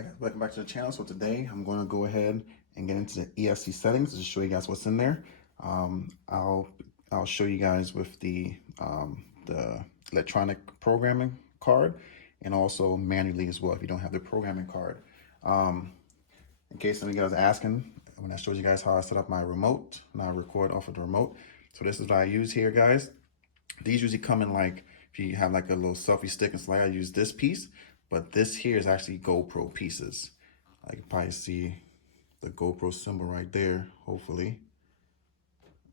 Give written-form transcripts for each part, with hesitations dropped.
Hi guys, welcome back to the channel. So today I'm going to go ahead and get into the ESC settings to show you guys what's in there. I'll show you guys with the electronic programming card and also manually as well if you don't have the programming card. In case some of you guys are asking, when I showed you guys how I set up my remote, now I record off of the remote. So this is what I use here, guys. These usually come in like, if you have like a little selfie stick and slide, I use this piece. But this here is actually GoPro pieces. I can probably see the GoPro symbol right there, hopefully.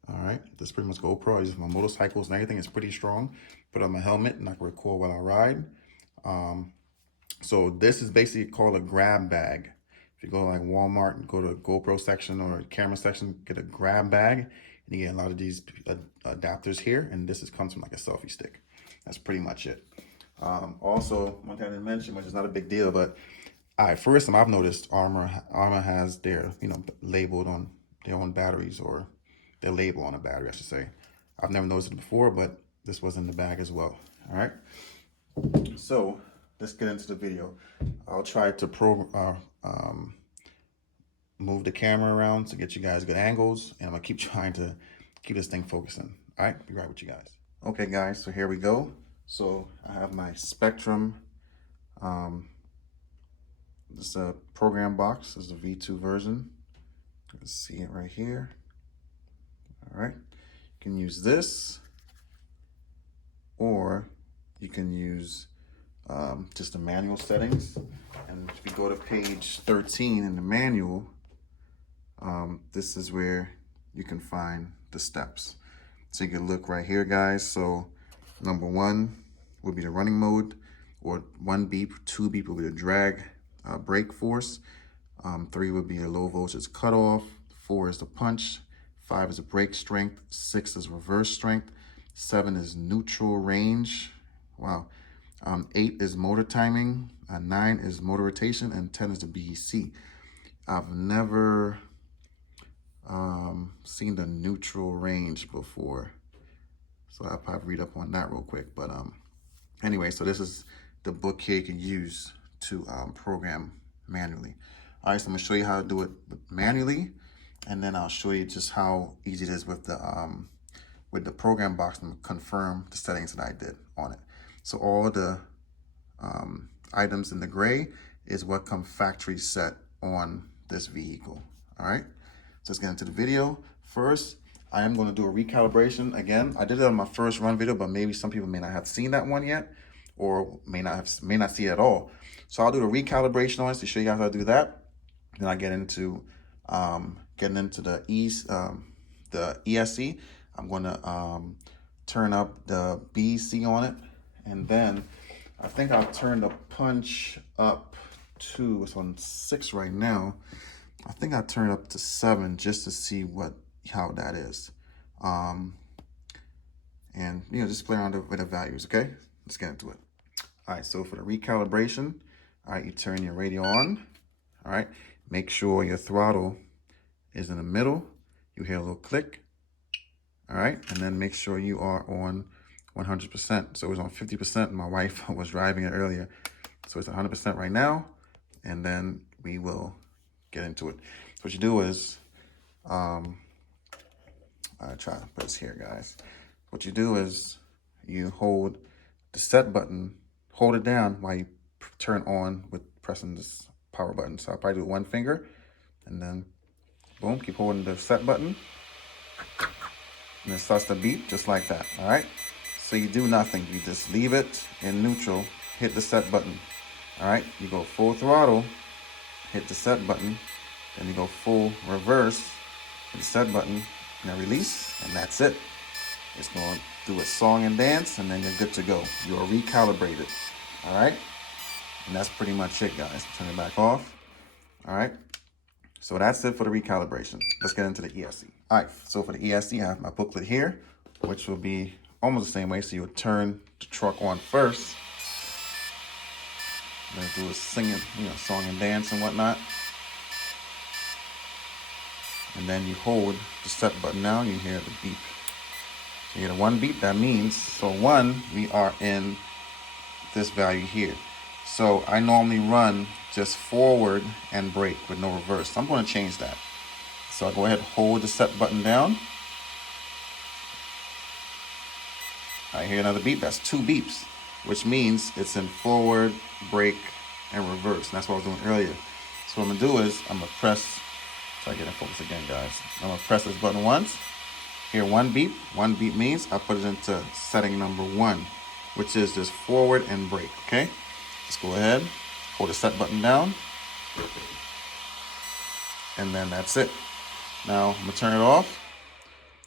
All right, this is pretty much GoPro. I use my motorcycles and everything. It's pretty strong. Put on my helmet and I can record while I ride. So this is basically called a grab bag. If you go to like Walmart and go to the GoPro section or camera section, get a grab bag, and you get a lot of these adapters here. And this comes from like a selfie stick. That's pretty much it. Also, one thing I didn't mention, which is not a big deal, but first time I've noticed Arrma has their, labeled on their own batteries, or their label on a battery, I should say. I've never noticed it before, but this was in the bag as well. All right. So let's get into the video. I'll try to move the camera around to get you guys good angles, and I'm gonna keep trying to keep this thing focusing. All right, be right with you guys. Okay, guys. So here we go. So I have my Spektrum, this is a program box. This is the V2 version. You can see it right here. All right, you can use this, or you can use just the manual settings. And if you go to page 13 in the manual, this is where you can find the steps. So you can look right here, guys. So number 1 would be the running mode, or 1 beep, 2 beep would be the drag brake force, 3 would be a low voltage cutoff, 4 is the punch, 5 is the brake strength, 6 is reverse strength, 7 is neutral range, wow, 8 is motor timing, 9 is motor rotation, and 10 is the BEC. I've never seen the neutral range before, so I'll probably read up on that real quick. But anyway, so this is the book here you can use to program manually. All right, so I'm gonna show you how to do it manually, and then I'll show you just how easy it is with the program box, and confirm the settings that I did on it. So all the items in the gray is what come factory set on this vehicle. All right, so let's get into the video. First, I am going to do a recalibration. Again, I did it on my first run video, but maybe some people may not have seen that one yet, or may not see it at all. So I'll do the recalibration on it to show you guys how to do that. Then I get into getting into the ESC. I'm going to turn up the BEC on it, and then I think I'll turn the punch up to, it's on 6 right now. I think I'll turn it up to 7 just to see how that is. And just play around with the values, okay? Let's get into it. All right, so for the recalibration, all right, you turn your radio on. All right, make sure your throttle is in the middle. You hear a little click. All right, and then make sure you are on 100%. So it was on 50%. My wife was driving it earlier. So it's 100% right now. And then we will get into it. So what you do is, I'll try to put this here, guys. What you do is you hold the set button, hold it down while you turn on with pressing this power button. So I'll probably do it 1 finger, and then boom, keep holding the set button. And it starts to beep just like that, all right? So you do nothing, you just leave it in neutral, hit the set button, all right? You go full throttle, hit the set button, then you go full reverse, hit the set button, and then release, and that's it. It's going to do a song and dance, and then you're good to go. You're recalibrated, all right? And that's pretty much it, guys. Turn it back off, all right? So that's it for the recalibration. Let's get into the ESC. All right, so for the ESC, I have my booklet here, which will be almost the same way. So you'll turn the truck on first. Then do a singing, song and dance and whatnot. And then you hold the set button down, you hear the beep. So you hear the 1 beep, that means, so 1, we are in this value here. So I normally run just forward and brake with no reverse. So I'm going to change that. So I'll go ahead and hold the set button down. I hear another beep. That's 2 beeps, which means it's in forward, brake, and reverse. And that's what I was doing earlier. So what I'm going to do is I'm going to press, try to get in focus again, guys. I'm going to press this button once. Hear 1 beep. 1 beep means I put it into setting number 1, which is just forward and brake, okay? Let's go ahead, hold the set button down, and then that's it. Now I'm gonna turn it off.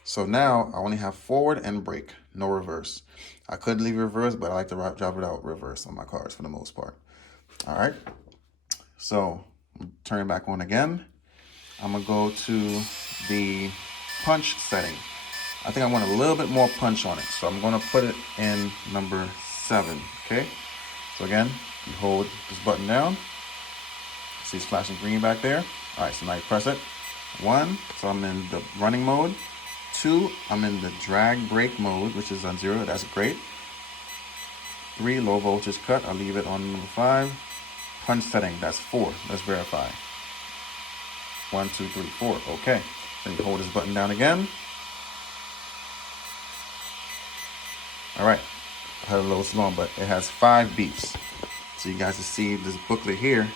So now I only have forward and brake, no reverse. I could leave reverse, but I like to drive it out reverse on my cars for the most part. All right, so turn it back on again. I'm gonna go to the punch setting. I think I want a little bit more punch on it, so I'm gonna put it in number 7, okay? So again, you hold this button down. See it's flashing green back there. All right, so now you press it. 1, so I'm in the running mode. 2, I'm in the drag brake mode, which is on 0, that's great. 3, low voltage cut, I'll leave it on number 5. Punch setting, that's 4, let's verify. 1, 2, 3, 4, okay. Then you hold this button down again. All right, I had a little slow, but it has 5 beeps. So you guys can see this booklet here.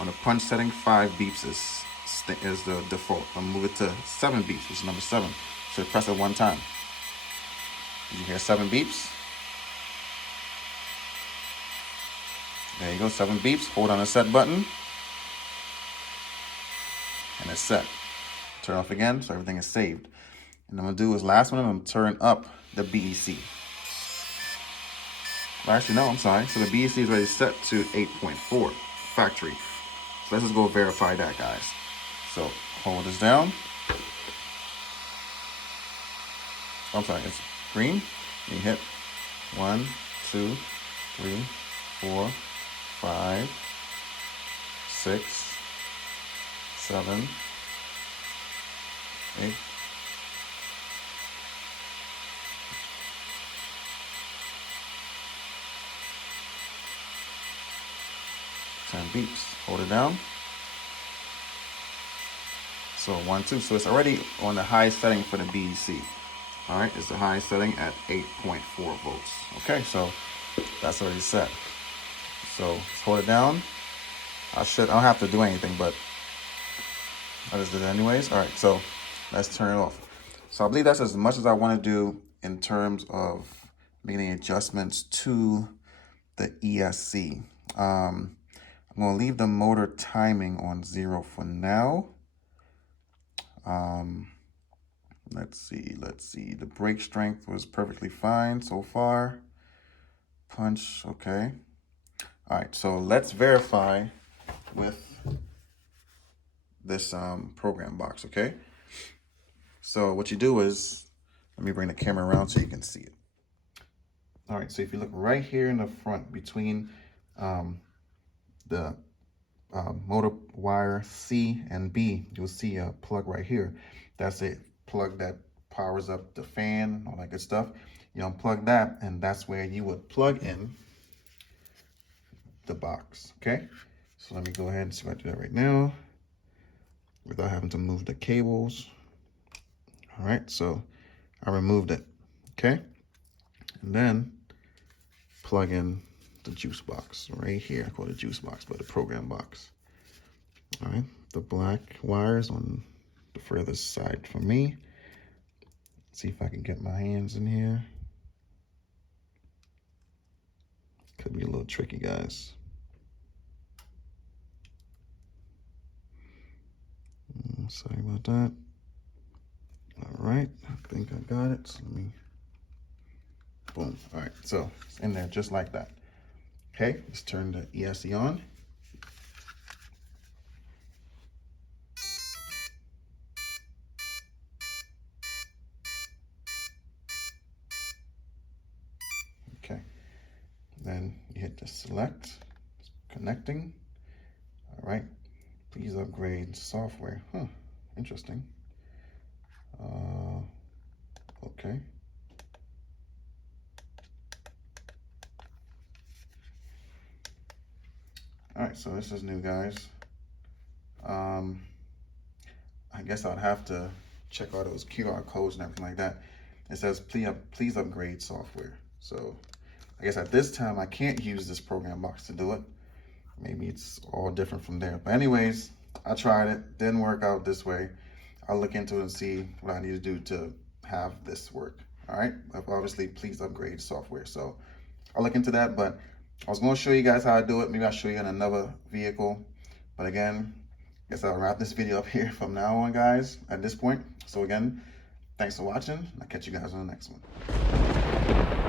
On the punch setting, 5 beeps is the default. I'll move it to 7 beeps, which is number 7. So press it 1 time. You hear 7 beeps. There you go, 7 beeps. Hold on the set button. And it's set. Turn off again, so everything is saved. And I'm gonna do is last one, I'm gonna turn up the BEC. Well, actually, no, I'm sorry. So the BEC is already set to 8.4 factory. So let's just go verify that, guys. So hold this down. I'm sorry, it's green. You hit 1, 2, 3, 4, 5, 6, 7, 8. 10 beeps. Hold it down. So 1, 2. So it's already on the highest setting for the BEC. All right, it's the highest setting at 8.4 volts. Okay, so that's already set. So let's hold it down. I don't have to do anything, but I just did it anyways. All right, so let's turn it off. So I believe that's as much as I want to do in terms of making adjustments to the ESC. I'm going to leave the motor timing on 0 for now. Let's see. The brake strength was perfectly fine so far. Punch, okay. All right, so let's verify with this program box, okay? So what you do is, let me bring the camera around so you can see it. All right, so if you look right here in the front between the motor wire C and B, you'll see a plug right here. That's a plug that powers up the fan, all that good stuff. You unplug that, and that's where you would plug in the box, okay? So let me go ahead and see if I do that right now without having to move the cables. All right, so I removed it, okay? And then plug in the juice box right here. I call it a juice box, but a program box. All right, the black wires on the furthest side for me. Let's see if I can get my hands in here. Could be a little tricky, guys. Sorry about that. All right, I think I got it. So let me, boom. All right, so it's in there just like that. Okay, let's turn the ESC on. Okay, then you hit the select, it's connecting. All right, please upgrade software. Huh, interesting. Okay. All right, so this is new, guys. I guess I'd have to check all those QR codes and everything like that. It says, please upgrade software. So I guess at this time, I can't use this program box to do it. Maybe it's all different from there. But anyways, I tried it, didn't work out this way. I'll look into it and see what I need to do to have this work. All right, but obviously, please upgrade software. So I'll look into that, but I was going to show you guys how to do it. Maybe I'll show you in another vehicle. But again, I guess I'll wrap this video up here from now on, guys, at this point. So again, thanks for watching. I'll catch you guys on the next one.